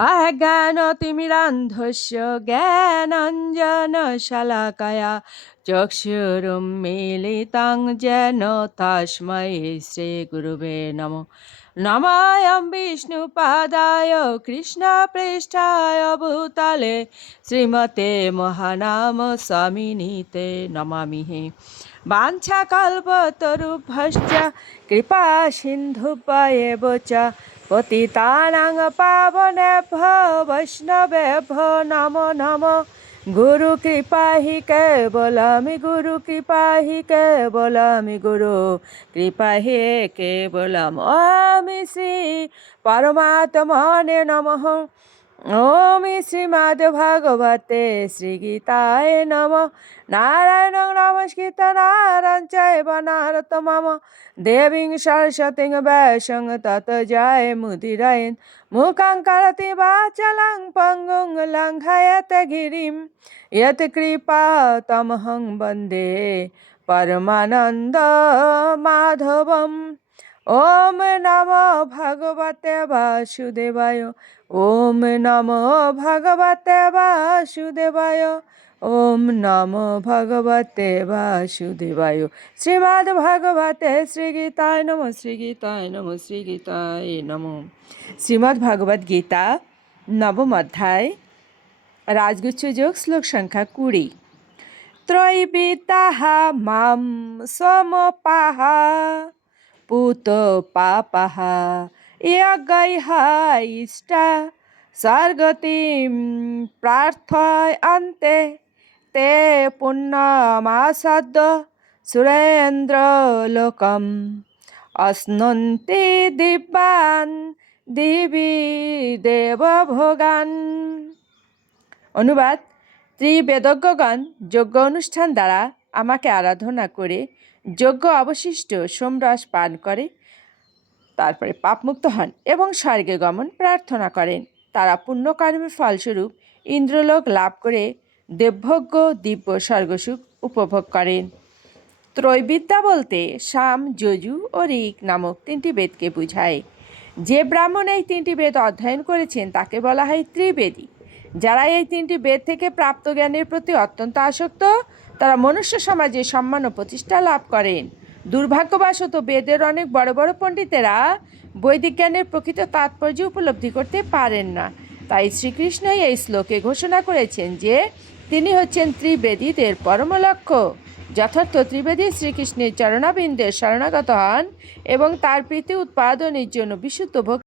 अज्ञानतिमिरान्धस्य ज्ञानाञ्जनशलाकया चक्षुरुन्मीलितं येन तस्मै श्रीगुरुवे नमः। नमायं विष्णुपादाय कृष्णप्रेष्ठाय भूतले श्रीमते महानाम स्वामिनीते नमामि। वाञ्छाकल्पतरुभ्यश्च कृपा सिन्धुभ्येव च पतितानां पावनेभ्यो वैष्णवेभ्यो नमो नमः। गुरु कृपा हि केवलमि गुरु कृपा हि केवलमि गुरु कृपा हि केवलम्। ओम श्री परमात्मने नमः। ओम श्रीमद्भगवते श्रीगीताय नमः। नारायणं नमस्कृत्य नरं चैव नरोत्तमं देवीं सरस्वतीं व्यासं ततो जयमुदीरयेत्। मूकं करोति वाचालं पङ्गुं लङ्घयते गिरिं यत्कृपातमहं वन्दे परमानन्दमाधवम्। ओम नमो भगवते वासुदेवाय। ओम नमो भगवते वासुदेवाय। ओम नमो भगवते वासुदेवाय। श्रीमद्भगवते श्रीगीताय नमः। श्रीगीताय नमः। श्रीगीताय नमः। श्रीमद्भगवद गीता नवम अध्याय राजगुच्छ योग श्लोक संख्या 20। त्रयविद्याः मां समपाः पूत पापः यज्ञैः इष्टा सर्गतिं प्रार्थयन्ते ते पुण्यमासाद्य सुरेन्द्रलोकम् अश्नुन्ति दिव्यान् दिवि देवभोगान्। অনুবাদ, ত্রিবেদজ্ঞগণ যজ্ঞ অনুষ্ঠান দ্বারা আমাকে আরাধনা করে যজ্ঞ অবশিষ্ট সোমরস পান করে, তারপরে পাপমুক্ত হন এবং স্বর্গে গমন প্রার্থনা করেন। তারা পুণ্যকর্মের ফলস্বরূপ ইন্দ্রলোক লাভ করে দেবভোগ্য দিব্য স্বর্গসুখ উপভোগ করেন। ত্রৈবিদ্যা বলতে সাম, যজু ও ঋক নামক 3টি বেদকে বোঝায়। যে ব্রাহ্মণ এই 3টি বেদ অধ্যয়ন করেছেন তাকে বলা হয় ত্রিবেদী। যারা এই 3টি বেদ থেকে প্রাপ্ত জ্ঞানের প্রতি অত্যন্ত আসক্ত, তারা মনুষ্য সমাজে সম্মান ও প্রতিষ্ঠা লাভ করেন। দুর্ভাগ্যবশত বেদের অনেক বড় বড় পণ্ডিতেরা বৈদিক জ্ঞানের প্রকৃত তাৎপর্য উপলব্ধি করতে পারেন না। তাই শ্রীকৃষ্ণই এই শ্লোকে ঘোষণা করেছেন যে তিনি হচ্ছেন ত্রিবেদীদের পরম লক্ষ্য। যথার্থ ত্রিবেদী শ্রীকৃষ্ণের চরণাবিন্দে শরণাগত হন এবং তার প্রীতি উৎপাদনের জন্য বিশুদ্ধ ভক্তি